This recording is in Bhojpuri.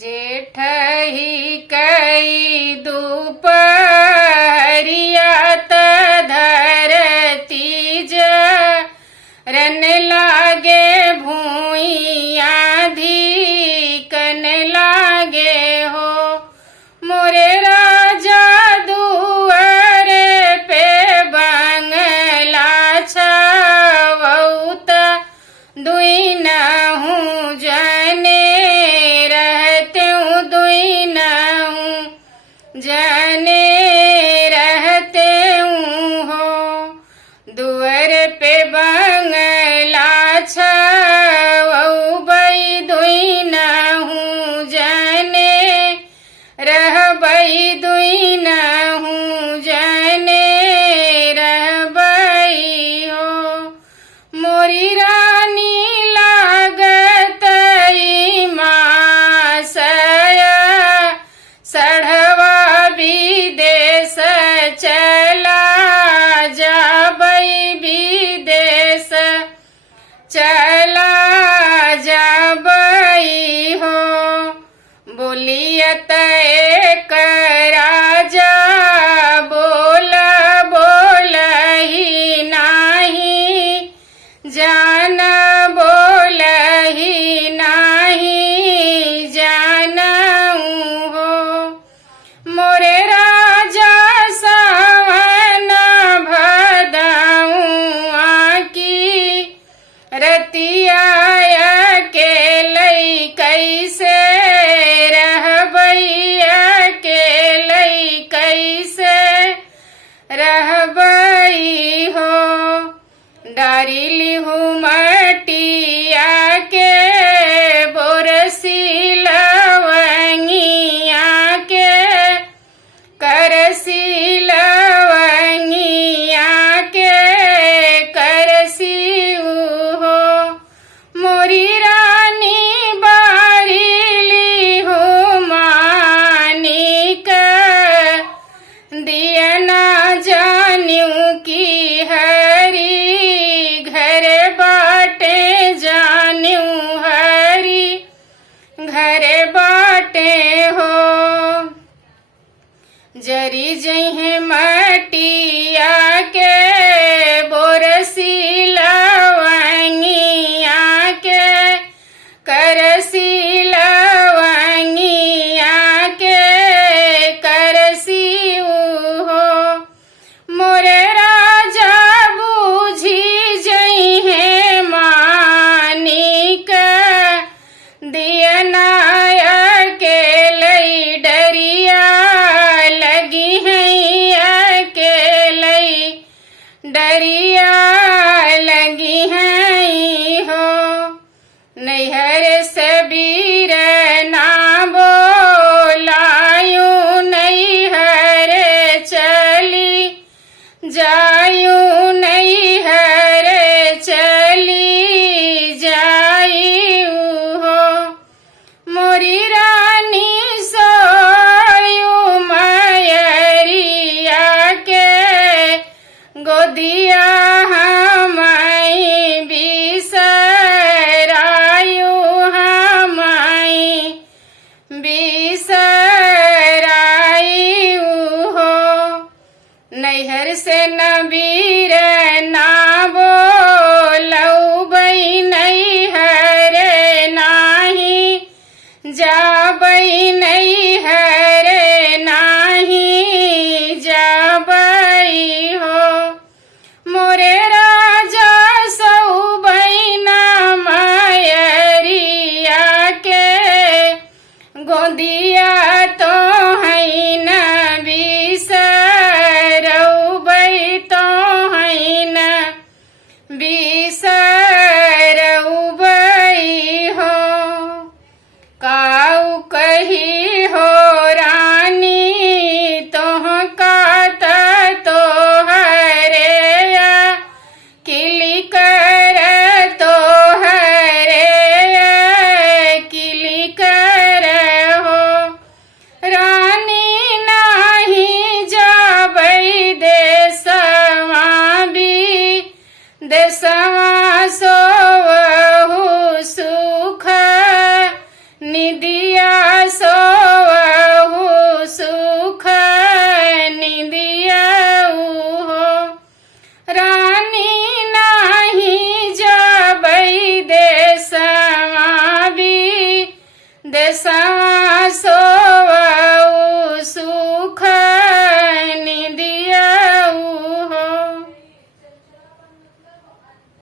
जेठ ही कई दुपहरिया धरती रन लागे भूइया धीकन लागे हो। मोरे राजा दुआर पे बंगला छावत दुई नहूँ जने जाने रहते हो। दुअर पे बंगला छावई दुई नहूँ जाने रहबई दुई नहूँ जाने रहबई हो। मोरी रानी लागत मासया सढ़वा विदेश चला जाबई विदेश चला जाबई हो। बोलियत एक राजा बोल बोलही नाही जान बोलही नाही जानऊ हो। मोरे राजा सावन भदउआ की रतिया अकेलई कैसे रहबई अकेलई कैसे रहबई हो। डारी लिहू मटिया के बोरसी लवंगिया के करसी लवंगिया के करसी हो। मोरी रानी बारीली हो मानिक दिया ना जान्यू की हरी घर बाटे जान्यू हरी घर बाटे हो। जरी जहे मटिया के बोरसी लवंगिया के करसी